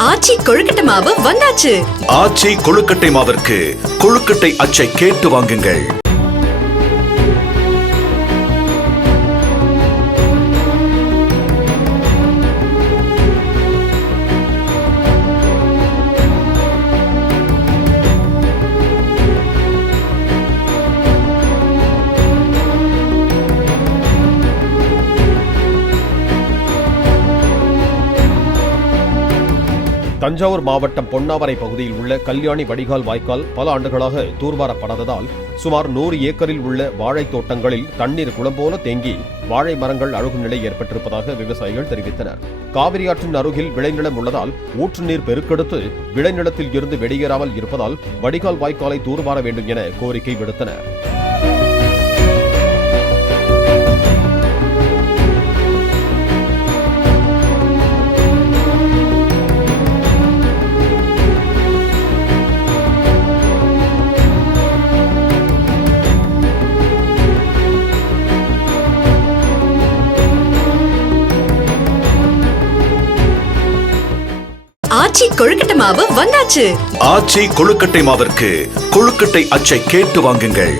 ஆச்சி கொழுக்கட்டை மாவு வந்தாச்சு. ஆச்சி கொழுக்கட்டை மாவிற்கு கொழுக்கட்டை அச்சை கேட்டு வாங்குங்கள். தஞ்சாவூர் மாவட்டம் பொன்னாவரை பகுதியில் உள்ள கல்யாணி வடிகால் வாய்க்கால் பல ஆண்டுகளாக தூர்வாரப்படாததால் சுமார் 100 ஏக்கரில் உள்ள வாழைத் தோட்டங்களில் தண்ணீர் குளம் போல தேங்கி வாழை மரங்கள் அழுகும் நிலை ஏற்பட்டிருப்பதாக விவசாயிகள் தெரிவித்தனர். காவிரி ஆற்றின் அருகில் விளைநிலம் உள்ளதால் ஊற்று நீர் பெருக்கெடுத்து விளைநிலத்தில் இருந்து வெளியேறாமல் இருப்பதால் வடிகால் வாய்க்காலை தூர்வார வேண்டும் என கோரிக்கை விடுத்தனர். ஆச்சி கொழுக்கட்டை மாவு வந்தாச்சு. ஆச்சி கொழுக்கட்டை மாவிற்கு கொழுக்கட்டை அச்சை கேட்டு வாங்குங்கள்.